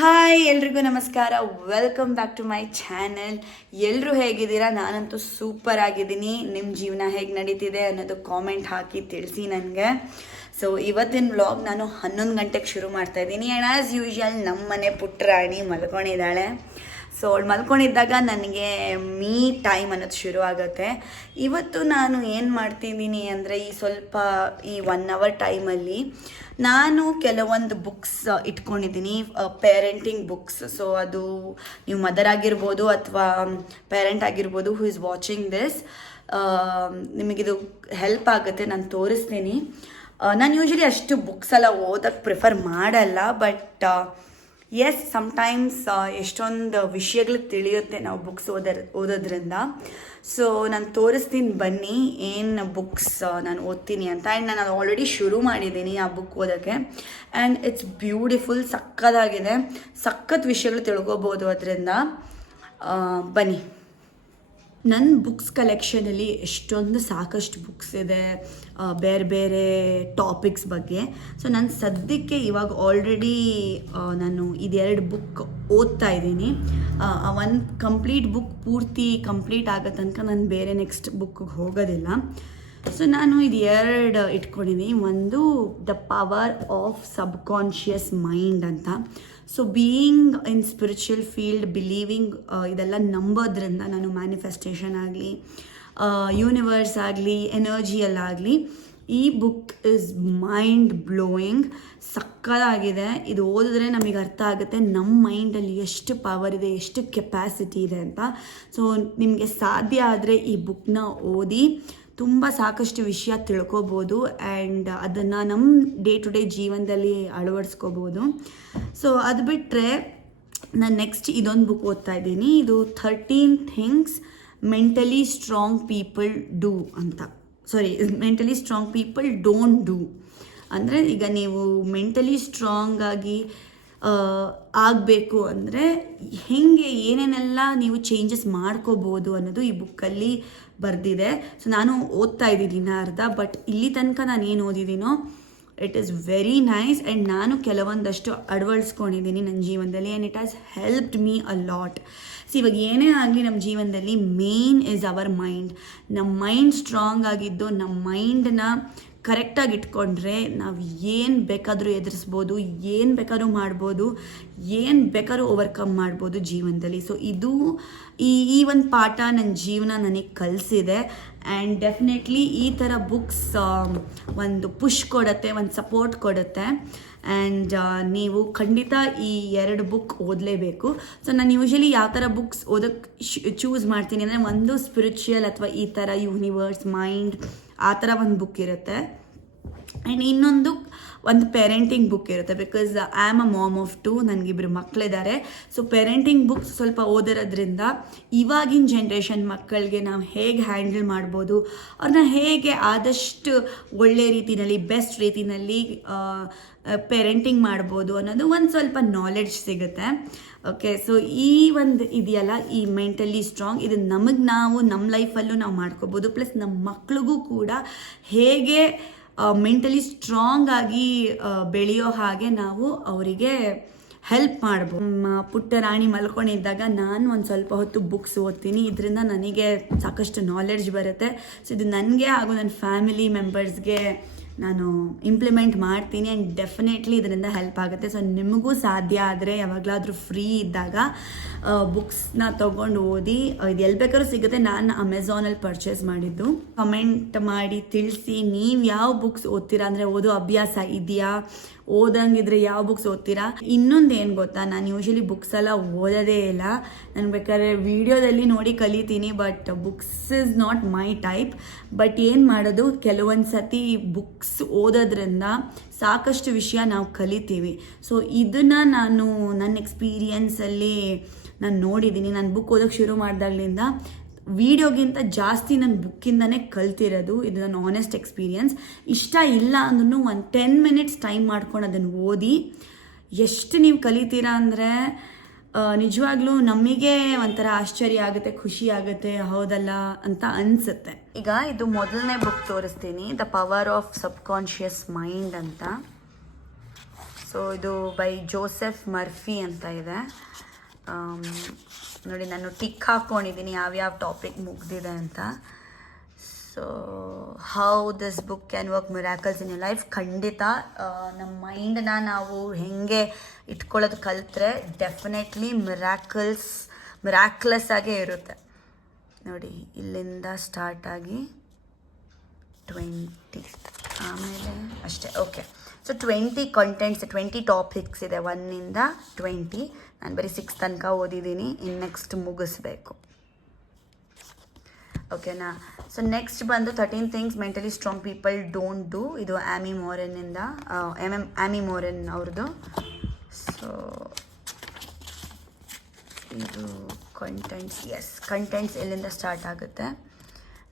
Hi ಎಲ್ರಿಗೂ ನಮಸ್ಕಾರ, welcome back to my channel. ಎಲ್ಲರೂ ಹೇಗಿದ್ದೀರಾ? ನಾನಂತೂ ಸೂಪರ್ ಆಗಿದ್ದೀನಿ. ನಿಮ್ಮ ಜೀವನ ಹೇಗೆ ನಡೀತಿದೆ ಅನ್ನೋದು ಕಾಮೆಂಟ್ ಹಾಕಿ ತಿಳಿಸಿ ನನಗೆ. ಸೊ ಇವತ್ತಿನ ವ್ಲಾಗ್ ನಾನು 11 ಗಂಟೆಗೆ ಶುರು ಮಾಡ್ತಾ ಇದ್ದೀನಿ. ಆ್ಯಂಡ್ ಆ್ಯಸ್ ಯೂಶ್ವಲ್ ನಮ್ಮ ಮನೆ ಪುಟ್ಟರಾಣಿ ಮಲ್ಕೊಂಡಿದ್ದಾಳೆ. ಸೊ ಅವಳು ಮಲ್ಕೊಂಡಿದ್ದಾಗ ನನಗೆ ಮೀ ಟೈಮ್ ಅನ್ನೋದು ಶುರು ಆಗುತ್ತೆ. ಇವತ್ತು ನಾನು ಏನು ಮಾಡ್ತಿದ್ದೀನಿ ಅಂದರೆ ಈ 1 ಅವರ್ ಟೈಮಲ್ಲಿ ನಾನು ಕೆಲವೊಂದು ಬುಕ್ಸ್ ಇಟ್ಕೊಂಡಿದ್ದೀನಿ, ಪೇರೆಂಟಿಂಗ್ ಬುಕ್ಸ್. ಸೊ ಅದು ನೀವು ಮದರ್ ಆಗಿರ್ಬೋದು ಅಥವಾ ಪೇರೆಂಟ್ ಆಗಿರ್ಬೋದು ಹೂ ಇಸ್ ವಾಚಿಂಗ್ ದಿಸ್, ನಿಮಗಿದು ಹೆಲ್ಪ್ ಆಗುತ್ತೆ. ನಾನು ತೋರಿಸ್ತೀನಿ. ನಾನು ಯೂಶ್ವಲಿ ಅಷ್ಟು ಬುಕ್ಸ್ ಎಲ್ಲ ಓದೋಕ್ಕೆ ಪ್ರಿಫರ್ ಮಾಡಲ್ಲ, ಬಟ್ ಎಸ್ ಸಮ್ಟೈಮ್ಸ್ ಎಷ್ಟೊಂದು ವಿಷಯಗಳು ತಿಳಿಯುತ್ತೆ ನಾವು ಬುಕ್ಸ್ ಓದೋದ್ರಿಂದ. ಸೊ ನಾನು ತೋರಿಸ್ತೀನಿ ಬನ್ನಿ ಏನು ಬುಕ್ಸ್ ನಾನು ಓದ್ತೀನಿ ಅಂತ. ಆ್ಯಂಡ್ ನಾನು ಅದು ಆಲ್ರೆಡಿ ಶುರು ಮಾಡಿದ್ದೀನಿ ಆ ಬುಕ್ ಓದೋಕ್ಕೆ. ಆ್ಯಂಡ್ ಇಟ್ಸ್ ಬ್ಯೂಟಿಫುಲ್, ಸಕ್ಕತ್ತಾಗಿದೆ. ಸಖತ್ ವಿಷಯಗಳು ತಿಳ್ಕೊಬೋದು ಅದರಿಂದ. ಬನ್ನಿ. ನನ್ನ ಬುಕ್ಸ್ ಕಲೆಕ್ಷನಲ್ಲಿ ಸಾಕಷ್ಟು ಬುಕ್ಸ್ ಇದೆ ಬೇರೆ ಬೇರೆ ಟಾಪಿಕ್ಸ್ ಬಗ್ಗೆ. ಸೊ ನಾನು ಸದ್ಯಕ್ಕೆ ಇವಾಗ ಆಲ್ರೆಡಿ ನಾನು 2 ಬುಕ್ ಓದ್ತಾ ಇದ್ದೀನಿ. ಒಂದು ಕಂಪ್ಲೀಟ್ ಬುಕ್ ಪೂರ್ತಿ ಕಂಪ್ಲೀಟ್ ಆಗೋ ತನಕ ನಾನು ಬೇರೆ ನೆಕ್ಸ್ಟ್ ಬುಕ್ಗೆ ಹೋಗೋದಿಲ್ಲ. ಸೊ ನಾನು 2 ಇಟ್ಕೊಂಡಿದ್ದೀನಿ. ಒಂದು the power of subconscious mind ಅಂತ. So being in spiritual field, believing ಇದೆಲ್ಲ ನಂಬೋದ್ರಿಂದ ನಾನು ಮ್ಯಾನಿಫೆಸ್ಟೇಷನ್ ಆಗಲಿ, ಯೂನಿವರ್ಸ್ ಆಗಲಿ, ಎನರ್ಜಿಯಲ್ಲಾಗಲಿ, ಈ ಬುಕ್ ಇಸ್ ಮೈಂಡ್ ಬ್ಲೋಯಿಂಗ್. ಸಕ್ಕತ್ತಾಗಿದೆ. ಇದು ಓದಿದ್ರೆ ನಮಗೆ ಅರ್ಥ ಆಗುತ್ತೆ ನಮ್ಮ ಮೈಂಡಲ್ಲಿ ಎಷ್ಟು ಪವರ್ ಇದೆ, ಎಷ್ಟು ಕೆಪ್ಯಾಸಿಟಿ ಇದೆ ಅಂತ. ಸೊ ನಿಮಗೆ ಸಾಧ್ಯ ಆದರೆ ಈ ಬುಕ್ನ ಓದಿ ತುಂಬ ಸಾಕಷ್ಟು ವಿಷಯ ತಿಳ್ಕೊಬೋದು. ಆ್ಯಂಡ್ ಅದನ್ನು ನಮ್ಮ ಡೇ ಟು ಡೇ ಜೀವನದಲ್ಲಿ ಅಳವಡಿಸ್ಕೋಬೋದು. ಸೊ ಅದು ಬಿಟ್ಟರೆ ನಾನು ನೆಕ್ಸ್ಟ್ ಇದೊಂದು ಬುಕ್ ಓದ್ತಾ ಇದ್ದೀನಿ. ಇದು 13 things mentally strong people do ಅಂತ. Mentally strong people don't do. ಅಂದರೆ ಈಗ ನೀವು ಮೆಂಟಲಿ ಸ್ಟ್ರಾಂಗ್ ಆಗಿ ಆಗಬೇಕು ಅಂದರೆ ಹೇಗೆ ಏನೇನೆಲ್ಲ ನೀವು ಚೇಂಜಸ್ ಮಾಡ್ಕೋಬೋದು ಅನ್ನೋದು ಈ ಬುಕ್ಕಲ್ಲಿ ಬರೆದಿದೆ. ಸೊ ನಾನು ಓದ್ತಾ ಇದ್ದೀನಿ ಅರ್ಧ, ಬಟ್ ಇಲ್ಲಿ ತನಕ ನಾನು ಏನು ಓದಿದ್ದೀನೋ it is very nice. And ನಾನು ಕೆಲವೊಂದಷ್ಟು ಅಳವಡಿಸ್ಕೊಂಡಿದ್ದೀನಿ ನನ್ನ ಜೀವನದಲ್ಲಿ. And it has helped me a lot. So ಇವಾಗ ಏನೇ ಆಗಲಿ ನಮ್ಮ ಜೀವನದಲ್ಲಿ ಮೇನ್ ಇಸ್ ಅವರ್ ಮೈಂಡ್. ನಮ್ಮ ಮೈಂಡ್ ಸ್ಟ್ರಾಂಗ್ ಆಗಿದ್ದು, ನಮ್ಮ ಮೈಂಡನ್ನ ಕರೆಕ್ಟಾಗಿ ಇಟ್ಕೊಂಡ್ರೆ ನಾವು ಏನು ಬೇಕಾದರೂ ಎದುರಿಸ್ಬೋದು, ಏನು ಬೇಕಾದ್ರೂ ಮಾಡ್ಬೋದು, ಏನು ಬೇಕಾದ್ರೂ ಓವರ್ಕಮ್ ಮಾಡ್ಬೋದು ಜೀವನದಲ್ಲಿ. ಸೊ ಇದು ಈ ಒಂದು ಪಾಠ ನನ್ನ ಜೀವನ ನನಗೆ ಕಲಿಸಿದೆ. ಆ್ಯಂಡ್ ಡೆಫಿನೆಟ್ಲಿ ಈ ಥರ ಬುಕ್ಸ್ ಒಂದು ಪುಷ್ ಕೊಡುತ್ತೆ, ಒಂದು ಸಪೋರ್ಟ್ ಕೊಡುತ್ತೆ. ಆ್ಯಂಡ್ ನೀವು ಖಂಡಿತ ಈ 2 ಬುಕ್ ಓದಲೇಬೇಕು. ಸೊ ನಾನು ಯೂಶ್ವಲಿ ಯಾವ ಥರ ಬುಕ್ಸ್ ಓದೋಕ್ಕೆ ಚೂಸ್ ಮಾಡ್ತೀನಿ ಅಂದರೆ, ಒಂದು ಸ್ಪಿರಿಚುವಲ್ ಅಥವಾ ಈ ಥರ ಯೂನಿವರ್ಸ್, ಮೈಂಡ್ ಆ ಥರ ಒಂದು ಬುಕ್ ಇರುತ್ತೆ. ಆ್ಯಂಡ್ ಇನ್ನೊಂದು ಪೇರೆಂಟಿಂಗ್ ಬುಕ್ ಇರುತ್ತೆ. Because I am a mom of 2, ನನಗಿಬ್ಬರು ಮಕ್ಕಳಿದ್ದಾರೆ. ಸೊ ಪೇರೆಂಟಿಂಗ್ ಬುಕ್ಸ್ ಸ್ವಲ್ಪ ಓದಿರೋದ್ರಿಂದ ಇವಾಗಿನ ಜನ್ರೇಷನ್ ಮಕ್ಕಳಿಗೆ ನಾವು ಹೇಗೆ ಹ್ಯಾಂಡಲ್ ಮಾಡ್ಬೋದು, ಅವ್ರನ್ನ ಹೇಗೆ ಆದಷ್ಟು ಒಳ್ಳೆ ರೀತಿಯಲ್ಲಿ, ಬೆಸ್ಟ್ ರೀತಿಯಲ್ಲಿ ಪೇರೆಂಟಿಂಗ್ ಮಾಡ್ಬೋದು ಅನ್ನೋದು ಒಂದು ಸ್ವಲ್ಪ ನಾಲೆಡ್ಜ್ ಸಿಗುತ್ತೆ. ಓಕೆ, ಸೊ ಈ ಒಂದು ಇದೆಯಲ್ಲ, ಈ ಮೆಂಟಲಿ ಸ್ಟ್ರಾಂಗ್, ಇದು ನಾವು ನಮ್ಮ ಲೈಫಲ್ಲೂ ನಾವು ಮಾಡ್ಕೋಬೋದು. ಪ್ಲಸ್ ನಮ್ಮ ಮಕ್ಳಿಗೂ ಕೂಡ ಹೇಗೆ ಮೆಂಟಲಿ ಸ್ಟ್ರಾಂಗ್ ಆಗಿ ಬೆಳೆಯೋ ಹಾಗೆ ನಾವು ಅವರಿಗೆ ಹೆಲ್ಪ್ ಮಾಡ್ಬೋದು. ಪುಟ್ಟ ರಾಣಿ ಮಲ್ಕೊಂಡಿದ್ದಾಗ ನಾನು ಒಂದು ಸ್ವಲ್ಪ ಹೊತ್ತು ಬುಕ್ಸ್ ಓದ್ತೀನಿ. ಇದರಿಂದ ನನಗೆ ಸಾಕಷ್ಟು ನಾಲೆಡ್ಜ್ ಬರುತ್ತೆ. ಸೊ ಇದು ನನಗೆ ಹಾಗೂ ನನ್ನ ಫ್ಯಾಮಿಲಿ ಮೆಂಬರ್ಸ್ಗೆ ನಾನು ಇಂಪ್ಲಿಮೆಂಟ್ ಮಾಡ್ತೀನಿ. ಆ್ಯಂಡ್ ಡೆಫಿನೆಟ್ಲಿ ಇದರಿಂದ ಹೆಲ್ಪ್ ಆಗುತ್ತೆ. ಸೊ ನಿಮಗೂ ಸಾಧ್ಯ ಆದರೆ ಯಾವಾಗಲಾದರೂ ಫ್ರೀ ಇದ್ದಾಗ ಬುಕ್ಸ್ನ ತೊಗೊಂಡು ಓದಿ. ಇದು ಎಲ್ಲಿ ಬೇಕಾದ್ರೂ ಸಿಗುತ್ತೆ. ನಾನು ಅಮೆಝಾನಲ್ಲಿ ಪರ್ಚೇಸ್ ಮಾಡಿದ್ದು. ಕಮೆಂಟ್ ಮಾಡಿ ತಿಳಿಸಿ ನೀವು ಯಾವ ಬುಕ್ಸ್ ಓದ್ತೀರಾ, ಅಂದರೆ ಓದೋ ಅಭ್ಯಾಸ ಇದೆಯಾ, ಓದಂಗಿದ್ರೆ ಯಾವ ಬುಕ್ಸ್ ಓದ್ತೀರಾ. ಇನ್ನೊಂದು ಏನು ಗೊತ್ತಾ, ನಾನು ಯೂಶ್ವಲಿ ಬುಕ್ಸ್ ಎಲ್ಲ ಓದೋದೇ ಇಲ್ಲ. ನಾನು ಬೇಕಾದ್ರೆ ವಿಡಿಯೋದಲ್ಲಿ ನೋಡಿ ಕಲಿತೀನಿ, but books is not my type. But ಏನು ಮಾಡೋದು, ಕೆಲವೊಂದು ಸತಿ ಬುಕ್ಸ್ ಓದೋದ್ರಿಂದ ಸಾಕಷ್ಟು ವಿಷಯ ನಾವು ಕಲಿತೀವಿ. ಸೊ ಇದನ್ನು ನಾನು ನನ್ನ ಎಕ್ಸ್ಪೀರಿಯನ್ಸಲ್ಲಿ ನಾನು ನೋಡಿದ್ದೀನಿ. ನಾನು ಬುಕ್ ಓದೋಕ್ಕೆ ಶುರು ಮಾಡಿದಾಗಲಿಂದ ವಿಡಿಯೋಗಿಂತ ಜಾಸ್ತಿ ನಾನು ಬುಕ್ಕಿಂದನೇ ಕಲ್ತಿರೋದು. ಇದು ನನ್ನ ಆನೆಸ್ಟ್ ಎಕ್ಸ್ಪೀರಿಯನ್ಸ್. ಇಷ್ಟ ಇಲ್ಲ ಅಂದ್ರೂ ಒಂದು 10 ಮಿನಿಟ್ಸ್ ಟೈಮ್ ಮಾಡ್ಕೊಂಡು ಅದನ್ನು ಓದಿ ಎಷ್ಟು ನೀವು ಕಲಿತೀರಾ ಅಂದರೆ ನಿಜವಾಗ್ಲೂ ನಮಗೆ ಒಂಥರ ಆಶ್ಚರ್ಯ ಆಗುತ್ತೆ, ಖುಷಿ ಆಗುತ್ತೆ, ಹೌದಲ್ಲ ಅಂತ ಅನಿಸುತ್ತೆ. ಈಗ ಇದು ಮೊದಲನೇ ಬುಕ್ ತೋರಿಸ್ತೀನಿ, the power of subconscious mind ಅಂತ. ಸೊ ಸೊ ಇದು ಬೈ ಜೋಸೆಫ್ ಮರ್ಫಿ ಅಂತ ಇದೆ. ನೋಡಿ ನಾನು ಟಿಕ್ ಹಾಕ್ಕೊಂಡಿದ್ದೀನಿ ಯಾವ್ಯಾವ ಟಾಪಿಕ್ ಮುಗ್ದಿದೆ ಅಂತ. So how this book can work miracles in your life. ಖಂಡಿತ ನಮ್ಮ ಮೈಂಡನ್ನ ನಾವು ಹೇಗೆ ಇಟ್ಕೊಳ್ಳೋದು ಕಲಿತ್ರೆ ಡೆಫಿನೆಟ್ಲಿ ಮಿರಾಕ್ಲೆಸ್ ಆಗೇ ಇರುತ್ತೆ. ನೋಡಿ ಇಲ್ಲಿಂದ ಸ್ಟಾರ್ಟ್ ಆಗಿ 20 ಆಮೇಲೆ ಅಷ್ಟೇ. ಓಕೆ, ಸೊ 20 ಕಂಟೆಂಟ್ಸ್, 20 ಟಾಪಿಕ್ಸ್ ಇದೆ 1ಇಂದ 20. ನಾನು ಬರೀ 6 ತನಕ ಓದಿದ್ದೀನಿ, ಇನ್ನು ನೆಕ್ಸ್ಟ್ ಮುಗಿಸ್ಬೇಕು. ಓಕೆನಾ? ಸೊ ನೆಕ್ಸ್ಟ್ ಬಂದು 13 things mentally strong people don't do. ಇದು ಆ್ಯಮಿ ಮೋರೆನ್ ಅವ್ರದ್ದು. ಸೊ ಇದು ಕಂಟೆಂಟ್ಸ್ ಎಲ್ಲಿಂದ ಸ್ಟಾರ್ಟ್ ಆಗುತ್ತೆ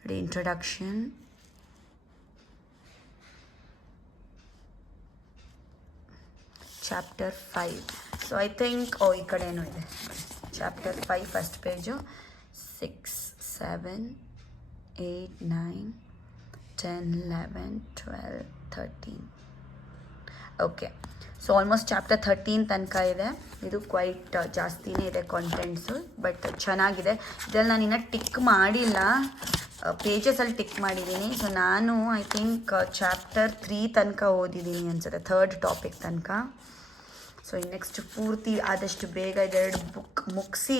ನೋಡಿ. Introduction, chapter 5. So I think ಈ ಕಡೆನೂ ಇದೆ. Chapter 5 first page. 6, 7, 8, 9, 10, 11, 12, 13. Okay, so almost chapter 13 ತನಕ ಇದೆ. ಇದು ಕ್ವೈಟ್ ಜಾಸ್ತಿನೇ ಇದೆ ಕಾಂಟೆಂಟ್ಸು, ಬಟ್ ಚೆನ್ನಾಗಿದೆ. ಇದರಲ್ಲಿ ನಾನು ಇನ್ನೂ ಟಿಕ್ ಮಾಡಿಲ್ಲ, ಪೇಜಸಲ್ಲಿ ಟಿಕ್ ಮಾಡಿದ್ದೀನಿ. ಸೊ ನಾನು ಐ ಥಿಂಕ್ ಚಾಪ್ಟರ್ 3 ತನಕ ಓದಿದ್ದೀನಿ ಅನ್ಸುತ್ತೆ, 3rd ಟಾಪಿಕ್ ತನಕ. ಸೊ ನೆಕ್ಸ್ಟ್ ಪೂರ್ತಿ ಆದಷ್ಟು ಬೇಗ ಇದೆರಡು ಬುಕ್ ಮುಗಿಸಿ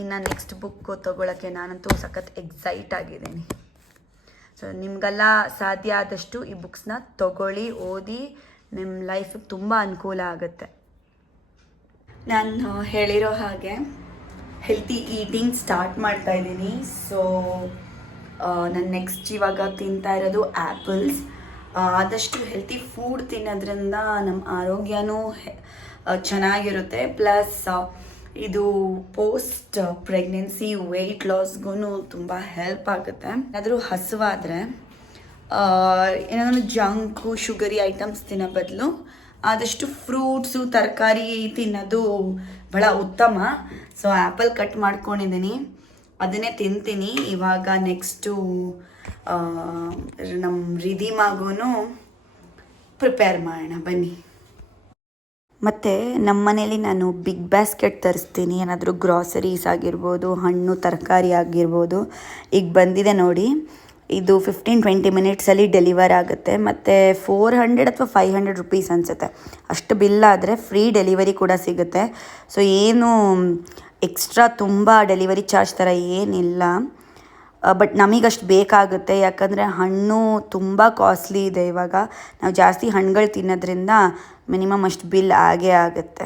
ಇನ್ನು ನೆಕ್ಸ್ಟ್ ಬುಕ್ ತೊಗೊಳಕ್ಕೆ ನಾನಂತೂ ಸಖತ್ ಎಕ್ಸೈಟ್ ಆಗಿದ್ದೀನಿ. ಸೊ ನಿಮಗೆಲ್ಲ ಸಾಧ್ಯ ಆದಷ್ಟು ಈ ಬುಕ್ಸ್ನ ತೊಗೊಳ್ಳಿ, ಓದಿ, ನಿಮ್ಮ ಲೈಫಿಗೆ ತುಂಬ ಅನುಕೂಲ ಆಗುತ್ತೆ. ನಾನು ಹೇಳಿರೋ ಹಾಗೆ ಹೆಲ್ತಿ ಈಟಿಂಗ್ ಸ್ಟಾರ್ಟ್ ಮಾಡ್ತಾ ಇದ್ದೀನಿ. ಸೊ ನಾನು ನೆಕ್ಸ್ಟ್ ಇವಾಗ ತಿಂತಾ ಇರೋದು ಆ್ಯಪಲ್ಸ್. ಆದಷ್ಟು ಹೆಲ್ತಿ ಫುಡ್ ತಿನ್ನೋದ್ರಿಂದ ನಮ್ಮ ಆರೋಗ್ಯನೂ ಚೆನ್ನಾಗಿರುತ್ತೆ. ಪ್ಲಸ್ ಇದು ಪೋಸ್ಟ್ ಪ್ರೆಗ್ನೆನ್ಸಿ ವೆಯ್ಟ್ ಲಾಸ್ಗೂ ತುಂಬ ಹೆಲ್ಪ್ ಆಗುತ್ತೆ. ಏನಾದರೂ ಹಸುವಾದರೆ ಏನಾದರೂ ಜಂಕು ಶುಗರಿ ಐಟಮ್ಸ್ ತಿನ್ನೋ ಬದಲು ಆದಷ್ಟು ಫ್ರೂಟ್ಸು ತರಕಾರಿ ತಿನ್ನೋದು ಭಾಳ ಉತ್ತಮ. ಸೊ ಆ್ಯಪಲ್ ಕಟ್ ಮಾಡ್ಕೊಂಡಿದ್ದೀನಿ, ಅದನ್ನೇ ತಿಂತೀನಿ. ಇವಾಗ ನೆಕ್ಸ್ಟು ನಮ್ಮ ರಿಧಿಮಾಗೂ ಪ್ರಿಪೇರ್ ಮಾಡೋಣ ಬನ್ನಿ. ಮತ್ತು ನಮ್ಮ ಮನೇಲಿ ನಾನು ಬಿಗ್ ಬ್ಯಾಸ್ಕೆಟ್ ತರಿಸ್ತೀನಿ, ಏನಾದರೂ ಗ್ರಾಸರೀಸ್ ಆಗಿರ್ಬೋದು, ಹಣ್ಣು ತರಕಾರಿ ಆಗಿರ್ಬೋದು. ಈಗ ಬಂದಿದೆ ನೋಡಿ, ಇದು 15-20 ಮಿನಿಟ್ಸಲ್ಲಿ ಡೆಲಿವರ್ ಆಗುತ್ತೆ. ಮತ್ತು 400 ಅಥವಾ 500 ರುಪೀಸ್ ಅನಿಸುತ್ತೆ. ಅಷ್ಟು ಬಿಲ್ ಆದರೆ ಫ್ರೀ ಡೆಲಿವರಿ ಕೂಡ ಸಿಗುತ್ತೆ. ಸೊ ಏನು ಎಕ್ಸ್ಟ್ರಾ ತುಂಬ ಡೆಲಿವರಿ ಚಾರ್ಜ್ ಥರ ಏನಿಲ್ಲ. ಬಟ್ ನಮಗಷ್ಟು ಬೇಕಾಗುತ್ತೆ, ಯಾಕಂದರೆ ಹಣ್ಣು ತುಂಬ ಕಾಸ್ಟ್ಲಿ ಇದೆ ಇವಾಗ. ನಾವು ಜಾಸ್ತಿ ಹಣ್ಣುಗಳು ತಿನ್ನೋದ್ರಿಂದ ಮಿನಿಮಮ್ ಅಷ್ಟು ಬಿಲ್ ಆಗೇ ಆಗುತ್ತೆ.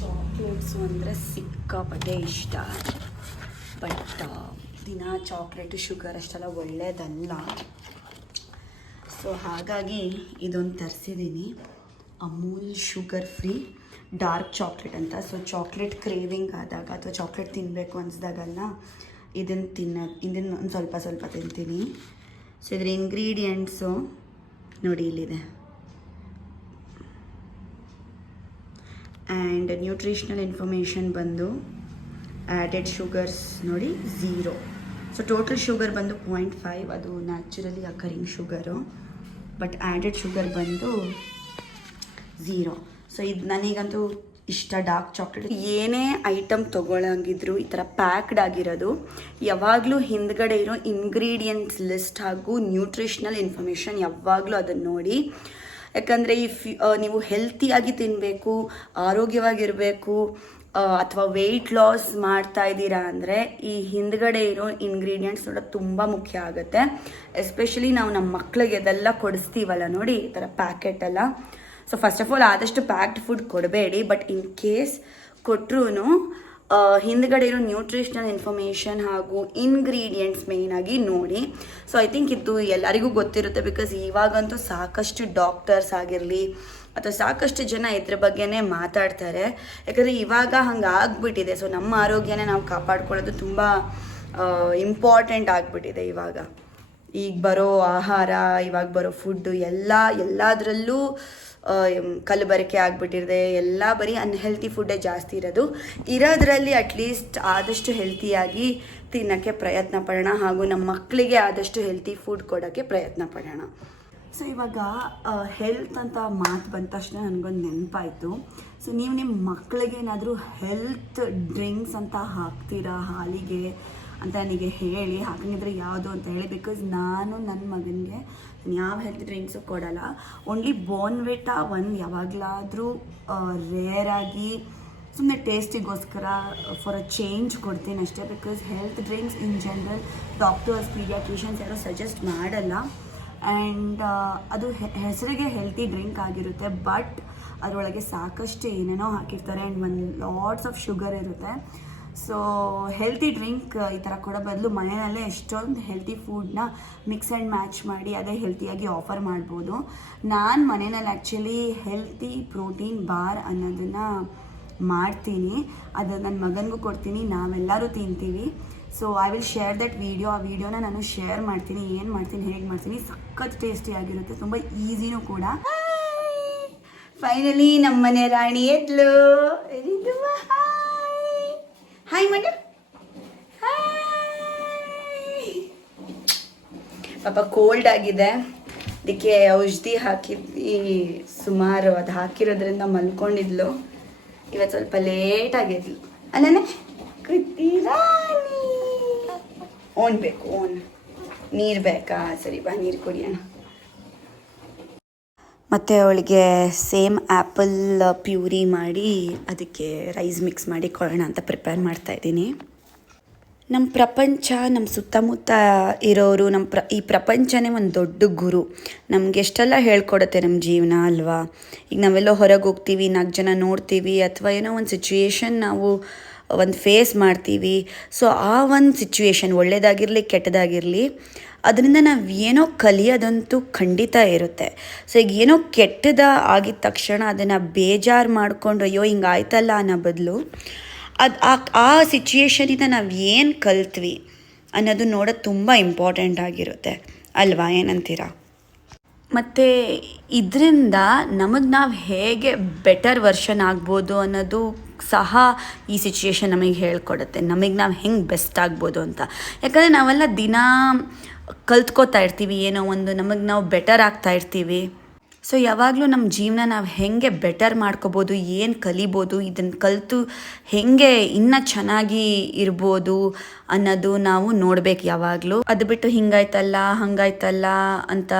ಚಾಕ್ಲೇಟ್ಸು ಅಂದರೆ ಸಿಕ್ಕಾಪಟ್ಟೆ ಇಷ್ಟ, ಬಟ್ ದಿನ ಚಾಕ್ಲೇಟು ಶುಗರ್ ಅಷ್ಟೆಲ್ಲ ಒಳ್ಳೆಯದಲ್ಲ. ಸೊ ಹಾಗಾಗಿ ಇದೊಂದು ತರಿಸಿದ್ದೀನಿ, Amul sugar free dark chocolate ಅಂತ. ಸೊ ಚಾಕ್ಲೇಟ್ ಕ್ರೇವಿಂಗ್ ಆದಾಗ ಅಥವಾ ಚಾಕ್ಲೇಟ್ ತಿನ್ನಬೇಕು ಅನಿಸ್ದಾಗಲ್ಲ ಇದನ್ನು ಒಂದು ಸ್ವಲ್ಪ ತಿಂತೀನಿ. ಸೊ ಇದರ ಇಂಗ್ರೀಡಿಯೆಂಟ್ಸು ನೋಡಿ ಇಲ್ಲಿದೆ. ಆ್ಯಂಡ್ ನ್ಯೂಟ್ರಿಷನಲ್ ಇನ್ಫಾರ್ಮೇಷನ್ ಬಂದು ಆ್ಯಡೆಡ್ ಶುಗರ್ಸ್ ನೋಡಿ 0. ಸೊ ಟೋಟಲ್ ಶುಗರ್ ಬಂದು 0.5, ಅದು naturally occurring sugar, but added sugar ಬಂದು 0. ಸೊ ಇದು ನನಗಂತೂ ಇಷ್ಟ ಡಾರ್ಕ್ ಚಾಕ್ಲೇಟ್. ಏನೇ ಐಟಮ್ ತೊಗೊಳಂಗಿದ್ರು ಈ ಥರ ಪ್ಯಾಕ್ಡ್ ಆಗಿರೋದು ಯಾವಾಗಲೂ ಹಿಂದ್ಗಡೆ ಇರೋ ಇಂಗ್ರೀಡಿಯೆಂಟ್ಸ್ ಲಿಸ್ಟ್ ಹಾಗೂ ನ್ಯೂಟ್ರಿಷನಲ್ ಇನ್ಫಾರ್ಮೇಷನ್ ಯಾವಾಗಲೂ ಅದನ್ನು ನೋಡಿ. ಯಾಕಂದರೆ ನೀವು ಹೆಲ್ತಿಯಾಗಿ ತಿನ್ನಬೇಕು, ಆರೋಗ್ಯವಾಗಿರಬೇಕು, ಅಥವಾ ವೆಯ್ಟ್ ಲಾಸ್ ಮಾಡ್ತಾ ಇದ್ದೀರಾ ಅಂದರೆ ಈ ಹಿಂದ್ಗಡೆ ಇರೋ ಇಂಗ್ರೀಡಿಯೆಂಟ್ಸ್ ನೋಡೋದು ತುಂಬ ಮುಖ್ಯ ಆಗುತ್ತೆ. ಎಸ್ಪೆಷಲಿ ನಾವು ನಮ್ಮ ಮಕ್ಕಳಿಗೆ ಅದೆಲ್ಲ ಕೊಡಿಸ್ತೀವಲ್ಲ ನೋಡಿ ಈ ಥರ ಪ್ಯಾಕೆಟೆಲ್ಲ. ಸೊ ಫಸ್ಟ್ ಆಫ್ ಆಲ್ ಆದಷ್ಟು ಪ್ಯಾಕ್ಡ್ ಫುಡ್ ಕೊಡಬೇಡಿ, ಬಟ್ ಇನ್ ಕೇಸ್ ಕೊಟ್ಟರು ಹಿಂದ್ಗಡೆ ಇರೋ ನ್ಯೂಟ್ರಿಷನಲ್ ಇನ್ಫಾರ್ಮೇಷನ್ ಹಾಗೂ ಇಂಗ್ರೀಡಿಯೆಂಟ್ಸ್ ಮೇಯ್ನಾಗಿ ನೋಡಿ. ಸೊ ಐ ಥಿಂಕ್ ಇದು ಎಲ್ಲರಿಗೂ ಗೊತ್ತಿರುತ್ತೆ, ಬಿಕಾಸ್ ಇವಾಗಂತೂ ಸಾಕಷ್ಟು ಡಾಕ್ಟರ್ಸ್ ಆಗಿರಲಿ ಅಥವಾ ಸಾಕಷ್ಟು ಜನ ಇದ್ರ ಬಗ್ಗೆನೇ ಮಾತಾಡ್ತಾರೆ. ಯಾಕಂದರೆ ಇವಾಗ ಹಂಗೆ ಆಗ್ಬಿಟ್ಟಿದೆ. ಸೊ ನಮ್ಮ ಆರೋಗ್ಯನೇ ನಾವು ಕಾಪಾಡ್ಕೊಳ್ಳೋದು ತುಂಬ ಇಂಪಾರ್ಟೆಂಟ್ ಆಗಿಬಿಟ್ಟಿದೆ ಇವಾಗ. ಈಗ ಬರೋ ಆಹಾರ, ಇವಾಗ ಬರೋ ಫುಡ್ಡು ಎಲ್ಲದರಲ್ಲೂ ಕಲಬೆರಕೆ ಆಗಿಬಿಟ್ಟಿದೆ. ಎಲ್ಲ ಬರೀ ಅನ್ಹೆಲ್ತಿ ಫುಡ್ಡೇ ಜಾಸ್ತಿ ಇರೋದ್ರಲ್ಲಿ ಅಟ್ಲೀಸ್ಟ್ ಆದಷ್ಟು ಹೆಲ್ತಿಯಾಗಿ ತಿನ್ನೋಕ್ಕೆ ಪ್ರಯತ್ನ ಪಡೋಣ, ಹಾಗೂ ನಮ್ಮ ಮಕ್ಕಳಿಗೆ ಆದಷ್ಟು ಹೆಲ್ತಿ ಫುಡ್ ಕೊಡೋಕ್ಕೆ ಪ್ರಯತ್ನ ಪಡೋಣ. ಸೊ ಇವಾಗ ಹೆಲ್ತ್ ಅಂತ ಮಾತು ಬಂದ ತಕ್ಷಣ ನನಗೊಂದು ನೆನಪಾಯಿತು. ಸೊ ನೀವು ನಿಮ್ಮ ಮಕ್ಕಳಿಗೆ ಏನಾದರೂ ಹೆಲ್ತ್ ಡ್ರಿಂಕ್ಸ್ ಅಂತ ಹಾಕ್ತೀರಾ ಹಾಲಿಗೆ ಅಂತ ನನಗೆ ಹೇಳಿ, ಹಾಕಂಗಿದ್ರೆ ಯಾವುದು ಅಂತ ಹೇಳಿ. ಬಿಕಾಸ್ ನಾನು ನನ್ನ ಮಗನಿಗೆ ಯಾವ ಹೆಲ್ತ್ ಡ್ರಿಂಕ್ಸು ಕೊಡೋಲ್ಲ. ಓನ್ಲಿ ಬೋರ್ನ್ವಿಟಾ ಒಂದು ಯಾವಾಗಲಾದರೂ ರೇರಾಗಿ ಸುಮ್ಮನೆ ಟೇಸ್ಟಿಗೋಸ್ಕರ ಫಾರ್ ಅ ಚೇಂಜ್ ಕೊಡ್ತೀನಿ ಅಷ್ಟೇ. Because health drinks in general doctors paediatricians ಯಾರೋ ಸಜೆಸ್ಟ್ ಮಾಡಲ್ಲ. ಆ್ಯಂಡ್ ಅದು ಹೆಸರಿಗೆ ಹೆಲ್ತಿ ಡ್ರಿಂಕ್ ಆಗಿರುತ್ತೆ, ಬಟ್ ಅದರೊಳಗೆ ಸಾಕಷ್ಟು ಏನೇನೋ ಹಾಕಿರ್ತಾರೆ ಆ್ಯಂಡ್ ಒಂದು ಲಾಟ್ಸ್ ಆಫ್ ಶುಗರ್ ಇರುತ್ತೆ. ಸೊ ಹೆಲ್ತಿ ಡ್ರಿಂಕ್ ಈ ಥರ ಕೊಡೋ ಬದಲು ಮನೆಯಲ್ಲೇ ಎಷ್ಟೊಂದು ಹೆಲ್ತಿ ಫುಡ್ನ ಮಿಕ್ಸ್ ಆ್ಯಂಡ್ ಮ್ಯಾಚ್ ಮಾಡಿ ಅದೇ ಹೆಲ್ತಿಯಾಗಿ ಆಫರ್ ಮಾಡ್ಬೋದು. ನಾನು ಮನೆಯಲ್ಲಿ ಆ್ಯಕ್ಚುಲಿ ಹೆಲ್ತಿ ಪ್ರೋಟೀನ್ ಬಾರ್ ಅನ್ನೋದನ್ನು ಮಾಡ್ತೀನಿ. ಅದು ನನ್ನ ಮಗನಿಗೂ ಕೊಡ್ತೀನಿ, ನಾವೆಲ್ಲರೂ ತಿಂತೀವಿ. So I will share that video. ಆ ವಿಡಿಯೋನ ನಾನು ಶೇರ್ ಮಾಡ್ತೀನಿ, ಏನು ಮಾಡ್ತೀನಿ, ಹೇಗೆ ಮಾಡ್ತೀನಿ. ಸಖತ್ ಟೇಸ್ಟಿಯಾಗಿರುತ್ತೆ, ತುಂಬ ಈಸಿನೂ ಕೂಡ. ಫೈನಲಿ ನಮ್ಮನೆ ರಾಣಿ ಎದ್ಲು. ಹಾಯ್ ಮಗ, ಪಾಪ ಕೋಲ್ಡ್ ಆಗಿದೆ, ಅದಕ್ಕೆ ಔಷಧಿ ಹಾಕಿದ್ವಿ ಸುಮಾರು. ಅದು ಹಾಕಿರೋದ್ರಿಂದ ಮಲ್ಕೊಂಡಿದ್ಲು. ಇವತ್ತು ಸ್ವಲ್ಪ ಲೇಟ್ ಆಗಿದ್ಲು ಅಲ್ಲೇ. ಓನ್ ಬೇಕು, ಓನ್ ನೀರು ಬೇಕಾ? ಸರಿ ಬಾ, ನೀರು ಕುಡಿಯೋಣ. ಮತ್ತು ಅವಳಿಗೆ ಸೇಮ್ ಆ್ಯಪಲ್ ಪ್ಯೂರಿ ಮಾಡಿ ಅದಕ್ಕೆ ರೈಸ್ ಮಿಕ್ಸ್ ಮಾಡಿ ಕೊಡೋಣ ಅಂತ ಪ್ರಿಪೇರ್ ಮಾಡ್ತಾಯಿದ್ದೀನಿ. ನಮ್ಮ ಪ್ರಪಂಚ, ನಮ್ಮ ಸುತ್ತಮುತ್ತ ಇರೋರು, ಈ ಪ್ರಪಂಚನೇ ಒಂದು ದೊಡ್ಡ ಗುರು. ನಮ್ಗೆ ಎಷ್ಟೆಲ್ಲ ಹೇಳ್ಕೊಡುತ್ತೆ ನಮ್ಮ ಜೀವನ ಅಲ್ವಾ. ಈಗ ನಾವೆಲ್ಲೋ ಹೊರಗೆ ಹೋಗ್ತೀವಿ, 4 ಜನ ನೋಡ್ತೀವಿ, ಅಥವಾ ಏನೋ ಒಂದು ಸಿಚುವೇಶನ್ ನಾವು ಒಂದು ಫೇಸ್ ಮಾಡ್ತೀವಿ. ಸೊ ಆ ಒಂದು ಸಿಚುವೇಶನ್ ಒಳ್ಳೆಯದಾಗಿರಲಿ ಕೆಟ್ಟದಾಗಿರಲಿ, ಅದರಿಂದ ನಾವು ಏನೋ ಕಲಿಯೋದಂತೂ ಖಂಡಿತ ಇರುತ್ತೆ. ಸೊ ಈಗ ಏನೋ ಕೆಟ್ಟದ ಆಗಿದ ತಕ್ಷಣ ಅದನ್ನು ಬೇಜಾರು ಮಾಡಿಕೊಂಡು ಅಯ್ಯೋ ಹಿಂಗಾಯ್ತಲ್ಲ ಅನ್ನೋ ಬದಲು ಆ ಸಿಚುಯೇಷನಿಂದ ನಾವು ಏನು ಕಲ್ತ್ವಿ ಅನ್ನೋದು ನೋಡೋದು ತುಂಬ ಇಂಪಾರ್ಟೆಂಟ್ ಆಗಿರುತ್ತೆ ಅಲ್ವಾ, ಏನಂತೀರ? ಮತ್ತು ಇದರಿಂದ ನಮಗೆ ನಾವು ಹೇಗೆ ಬೆಟರ್ ವರ್ಷನ್ ಆಗ್ಬೋದು ಅನ್ನೋದು ಸಹ ಈ ಸಿಚುಯೇಷನ್ ನಮಗೆ ಹೇಳ್ಕೊಡುತ್ತೆ. ನಮಗೆ ನಾವು ಹೆಂಗೆ ಬೆಸ್ಟ್ ಆಗ್ಬೋದು ಅಂತ. ಯಾಕಂದರೆ ನಾವೆಲ್ಲ ದಿನ ಕಲ್ತ್ಕೋತಾ ಇರ್ತೀವಿ, ಏನೋ ಒಂದು ನಮಗೆ ನಾವು ಬೆಟರ್ ಆಗ್ತಾ ಇರ್ತೀವಿ. ಸೊ ಯಾವಾಗಲೂ ನಮ್ಮ ಜೀವನ ನಾವು ಹೇಗೆ ಬೆಟರ್ ಮಾಡ್ಕೋಬೋದು, ಏನು ಕಲಿಬೋದು, ಇದನ್ನು ಕಲಿತು ಹೇಗೆ ಇನ್ನೂ ಚೆನ್ನಾಗಿ ಇರ್ಬೋದು ಅನ್ನೋದು ನಾವು ನೋಡಬೇಕು ಯಾವಾಗಲೂ. ಅದು ಬಿಟ್ಟು ಹಿಂಗಾಯ್ತಲ್ಲ ಹಂಗಾಯ್ತಲ್ಲ ಅಂತ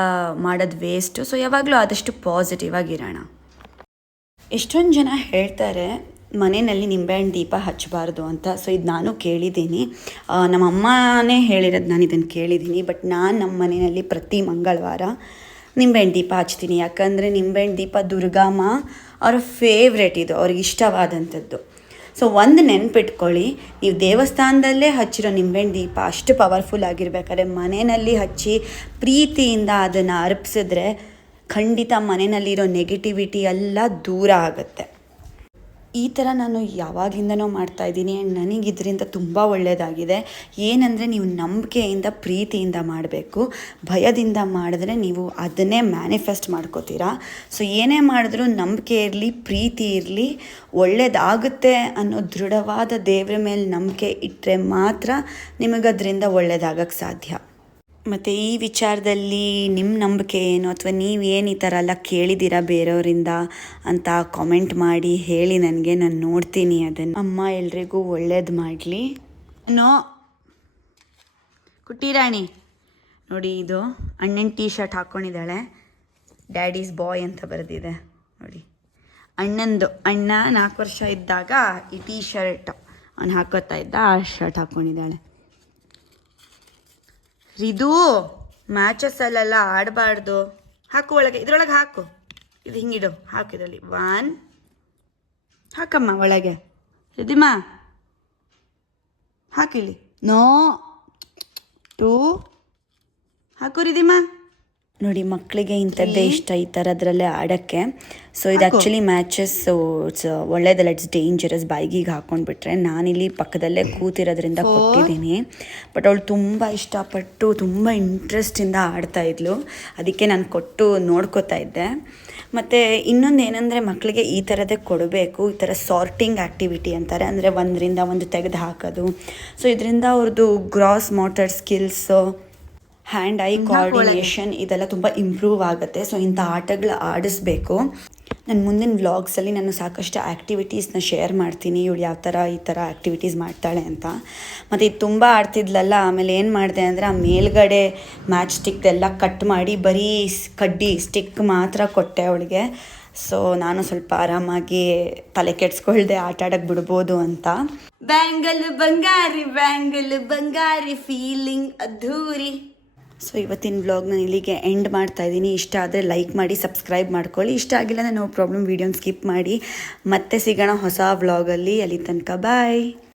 ಮಾಡೋದು ವೇಸ್ಟು. ಸೊ ಯಾವಾಗಲೂ ಆದಷ್ಟು ಪಾಸಿಟಿವ್ ಆಗಿರೋಣ. ಎಷ್ಟೊಂದು ಜನ ಹೇಳ್ತಾರೆ ಮನೆಯಲ್ಲಿ ನಿಂಬೆಹಣ್ಣು ದೀಪ ಹಚ್ಚಬಾರ್ದು ಅಂತ. ಸೊ ಇದು ನಾನು ಕೇಳಿದ್ದೀನಿ, ನಮ್ಮ ಅಮ್ಮನೇ ಹೇಳಿರೋದು ನಾನು ಇದನ್ನು ಕೇಳಿದ್ದೀನಿ. ಬಟ್ ನಾನು ನಮ್ಮ ಮನೆಯಲ್ಲಿ ಪ್ರತಿ ಮಂಗಳವಾರ ನಿಂಬೆಹಣ್ಣು ದೀಪ ಹಚ್ತೀನಿ. ಯಾಕಂದರೆ ನಿಂಬೆಹಣ್ಣು ದೀಪ ದುರ್ಗಮ್ಮ ಅವರ ಫೇವ್ರೇಟ್, ಇದು ಅವ್ರಿಗೆ ಇಷ್ಟವಾದಂಥದ್ದು. ಸೊ ಒಂದು ನೆನ್ಪಿಟ್ಕೊಳ್ಳಿ, ನೀವು ದೇವಸ್ಥಾನದಲ್ಲೇ ಹಚ್ಚಿರೋ ನಿಂಬೆಹಣ್ಣು ದೀಪ ಅಷ್ಟು ಪವರ್ಫುಲ್ ಆಗಿರ್ಬೇಕಾದ್ರೆ ಮನೆಯಲ್ಲಿ ಹಚ್ಚಿ ಪ್ರೀತಿಯಿಂದ ಅದನ್ನು ಅರ್ಪಿಸಿದ್ರೆ ಖಂಡಿತ ಮನೆಯಲ್ಲಿರೋ ನೆಗೆಟಿವಿಟಿ ಎಲ್ಲ ದೂರ ಆಗುತ್ತೆ. ಈ ಥರ ನಾನು ಯಾವಾಗಿಂದನೂ ಮಾಡ್ತಾಯಿದ್ದೀನಿ ಆ್ಯಂಡ್ ನನಗೆ ಇದರಿಂದ ತುಂಬ ಒಳ್ಳೆಯದಾಗಿದೆ. ಏನಂದರೆ ನೀವು ನಂಬಿಕೆಯಿಂದ ಪ್ರೀತಿಯಿಂದ ಮಾಡಬೇಕು. ಭಯದಿಂದ ಮಾಡಿದ್ರೆ ನೀವು ಅದನ್ನೇ ಮ್ಯಾನಿಫೆಸ್ಟ್ ಮಾಡ್ಕೋತೀರಾ. ಸೊ ಏನೇ ಮಾಡಿದ್ರೂ ನಂಬಿಕೆ ಇರಲಿ, ಪ್ರೀತಿ ಇರಲಿ, ಒಳ್ಳೆಯದಾಗುತ್ತೆ ಅನ್ನೋ ದೃಢವಾದ ದೇವರ ಮೇಲೆ ನಂಬಿಕೆ ಇಟ್ಟರೆ ಮಾತ್ರ ನಿಮಗದರಿಂದ ಒಳ್ಳೆಯದಾಗಕ್ಕೆ ಸಾಧ್ಯ. ಮತ್ತು ಈ ವಿಚಾರದಲ್ಲಿ ನಿಮ್ಮ ನಂಬಿಕೆ ಏನು, ಅಥವಾ ನೀವೇನು ಈ ಥರ ಎಲ್ಲ ಕೇಳಿದ್ದೀರಾ ಬೇರೆಯವರಿಂದ ಅಂತ ಕಾಮೆಂಟ್ ಮಾಡಿ ಹೇಳಿ ನನಗೆ. ನಾನು ನೋಡ್ತೀನಿ ಅದನ್ನು. ಅಮ್ಮ ಎಲ್ರಿಗೂ ಒಳ್ಳೇದು ಮಾಡಲಿ. ಕುಟ್ಟಿರಾಣಿ ನೋಡಿ, ಇದು ಅಣ್ಣನ ಟೀ ಶರ್ಟ್ ಹಾಕ್ಕೊಂಡಿದ್ದಾಳೆ, ಡ್ಯಾಡೀಸ್ ಬಾಯ್ ಅಂತ ಬರೆದಿದೆ ನೋಡಿ. ಅಣ್ಣಂದು, ಅಣ್ಣ 4 ವರ್ಷ ಇದ್ದಾಗ ಈ ಟೀ ಶರ್ಟ್ ಅವ್ನು ಹಾಕೋತಾ ಇದ್ದ, ಆ ಶರ್ಟ್ ಹಾಕ್ಕೊಂಡಿದ್ದಾಳೆ. ಇದು ಮ್ಯಾಚಸ್ ಅಲ್ಲೆಲ್ಲ ಆಡಬಾರ್ದು. ಹಾಕು ಒಳಗೆ, ಇದ್ರೊಳಗೆ ಹಾಕು, ಇದು ಹಿಂಗಿಡು, ಹಾಕು ಇದರಲ್ಲಿ. 1 ಹಾಕಮ್ಮ ಒಳಗೆ. ರಿದಿಮ್ಮ ಹಾಕಿಲಿ. ನೋ 2 ಹಾಕು ರಿದಿಮ್ಮ. ನೋಡಿ ಮಕ್ಕಳಿಗೆ ಇಂಥದ್ದೇ ಇಷ್ಟ, ಈ ಥರದ್ರಲ್ಲೇ ಆಡೋಕ್ಕೆ. ಸೊ ಇದು ಆ್ಯಕ್ಚುಲಿ ಮ್ಯಾಚಸ್ ಇಟ್ಸ್ ಒಳ್ಳೇದಲ್ಲ, ಇಟ್ಸ್ ಡೇಂಜರಸ್ ಬಾಯಿಗೆ ಹಾಕ್ಕೊಂಡ್ಬಿಟ್ರೆ. ನಾನಿಲ್ಲಿ ಪಕ್ಕದಲ್ಲೇ ಕೂತಿರೋದ್ರಿಂದ ಕೊಟ್ಟಿದ್ದೀನಿ. ಬಟ್ ಅವಳು ತುಂಬ ಇಷ್ಟಪಟ್ಟು ತುಂಬ ಇಂಟ್ರೆಸ್ಟಿಂದ ಆಡ್ತಾಯಿದ್ಲು, ಅದಕ್ಕೆ ನಾನು ಕೊಟ್ಟು ನೋಡ್ಕೋತಾ ಇದ್ದೆ. ಮತ್ತು ಇನ್ನೊಂದು ಏನಂದರೆ ಮಕ್ಕಳಿಗೆ ಈ ಥರದ್ದೇ ಕೊಡಬೇಕು. ಈ ಥರ ಸಾರ್ಟಿಂಗ್ ಆ್ಯಕ್ಟಿವಿಟಿ ಅಂತಾರೆ, ಅಂದರೆ ಒಂದರಿಂದ ಒಂದು ತೆಗೆದು ಹಾಕೋದು. ಸೊ ಇದರಿಂದ ಅವ್ರದ್ದು gross motor skills hand eye coordination ಇದೆಲ್ಲ ತುಂಬ ಇಂಪ್ರೂವ್ ಆಗುತ್ತೆ. ಸೊ ಇಂಥ ಆಟಗಳು ಆಡಿಸ್ಬೇಕು. ನಾನು ಮುಂದಿನ ವ್ಲಾಗ್ಸಲ್ಲಿ ನಾನು ಸಾಕಷ್ಟು ಆ್ಯಕ್ಟಿವಿಟೀಸ್ನ ಶೇರ್ ಮಾಡ್ತೀನಿ, ಇವಳು ಯಾವ ಥರ ಈ ಥರ ಆ್ಯಕ್ಟಿವಿಟೀಸ್ ಮಾಡ್ತಾಳೆ ಅಂತ. ಮತ್ತು ಇದು ತುಂಬ ಆಡ್ತಿದ್ಲಲ್ಲ, ಆಮೇಲೆ ಏನು ಮಾಡಿದೆ ಅಂದರೆ ಆ ಮೇಲ್ಗಡೆ ಮ್ಯಾಚ್ ಸ್ಟಿಕ್ದೆಲ್ಲ ಕಟ್ ಮಾಡಿ ಬರೀ ಕಡ್ಡಿ ಸ್ಟಿಕ್ ಮಾತ್ರ ಕೊಟ್ಟೆ ಅವಳಿಗೆ. ಸೊ ನಾನು ಸ್ವಲ್ಪ ಆರಾಮಾಗಿ ತಲೆ ಕೆಡ್ಸ್ಕೊಳ್ದೆ ಆಟ ಆಡೋಕ್ಕೆ ಬಿಡ್ಬೋದು ಅಂತ. ಬ್ಯಾಂಗಲ್ ಬಂಗಾರಿ ಫೀಲಿಂಗ್ ಅದ್ಧೂರಿ. ಸೊ ಇವತ್ತಿನ ವ್ಲಾಗ್ ನಾನು ಇಲ್ಲಿಗೆ ಎಂಡ್ ಮಾಡ್ತಾ ಇದ್ದೀನಿ. ಇಷ್ಟ ಆದರೆ ಲೈಕ್ ಮಾಡಿ, ಸಬ್ಸ್ಕ್ರೈಬ್ ಮಾಡ್ಕೊಳ್ಳಿ. ಇಷ್ಟ ಆಗಿಲ್ಲ ಅಂದರೆ ನೋ ಪ್ರಾಬ್ಲಮ್, ವೀಡಿಯೋನ ಸ್ಕಿಪ್ ಮಾಡಿ. ಮತ್ತೆ ಸಿಗೋಣ ಹೊಸ ವ್ಲಾಗಲ್ಲಿ. ಅಲ್ಲಿ ತನಕ ಬಾಯ್.